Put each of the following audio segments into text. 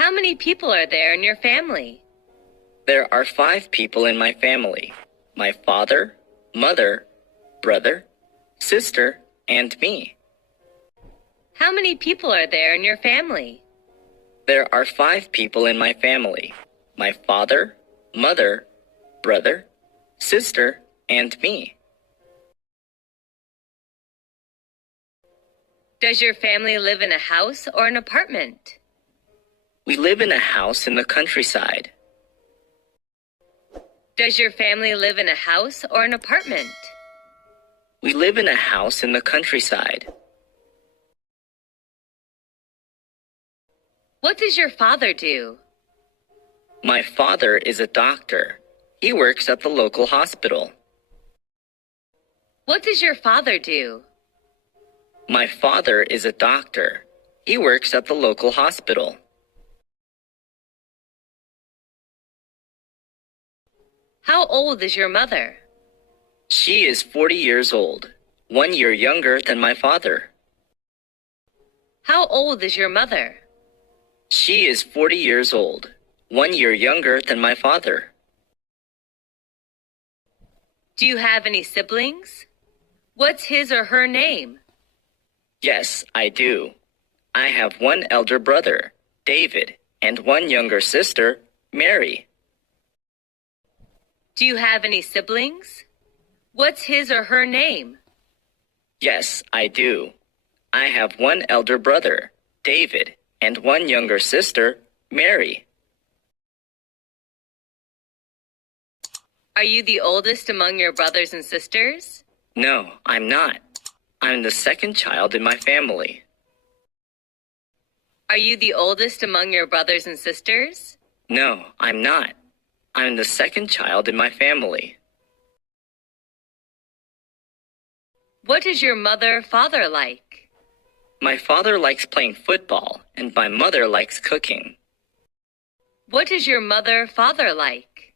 How many people are there in your family? There are 5 people in my family. My father, mother, brother, sister, and me. How many people are there in your family? There are 5 people in my family. My father, mother, brother, sister, and me. Does your family live in a house or an apartment? We live in a house in the countryside. Does your family live in a house or an apartment? We live in a house in the countryside. What does your father do? My father is a doctor. He works at the local hospital. What does your father do? My father is a doctor. He works at the local hospital. How old is your mother? She is 40 years old, 1 year younger than my father. How old is your mother? She is 40 years old, 1 year younger than my father. Do you have any siblings? What's his or her name? Yes, I do. I have 1 elder brother, David, and 1 younger sister, Mary. Do you have any siblings? What's his or her name? Yes, I do. I have 1 elder brother, David, and 1 younger sister, Mary. Are you the oldest among your brothers and sisters? No, I'm not. I'm the second child in my family. Are you the oldest among your brothers and sisters? No, I'm not. I'm the second child in my family. What is your mother/father like? My father likes playing football, and my mother likes cooking. What is your mother/father like?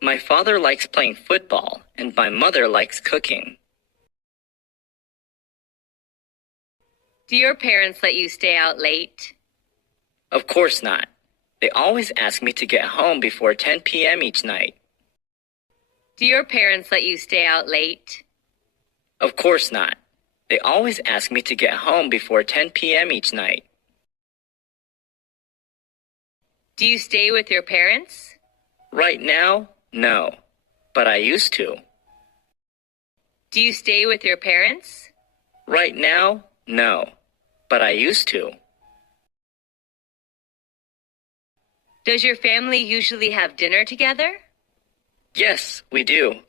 My father likes playing football, and my mother likes cooking. Do your parents let you stay out late? Of course not. They always ask me to get home before 10 p.m. each night. Do your parents let you stay out late? Of course not. They always ask me to get home before 10 p.m. each night. Do you stay with your parents? Right now, no. But I used to. Do you stay with your parents? Right now, no. But I used to. Does your family usually have dinner together? Yes, we do.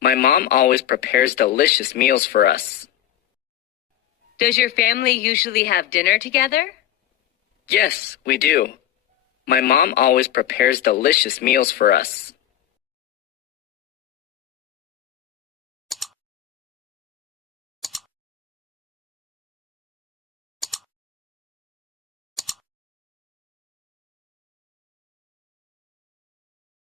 My mom always prepares delicious meals for us. Does your family usually have dinner together? Yes, we do. My mom always prepares delicious meals for us.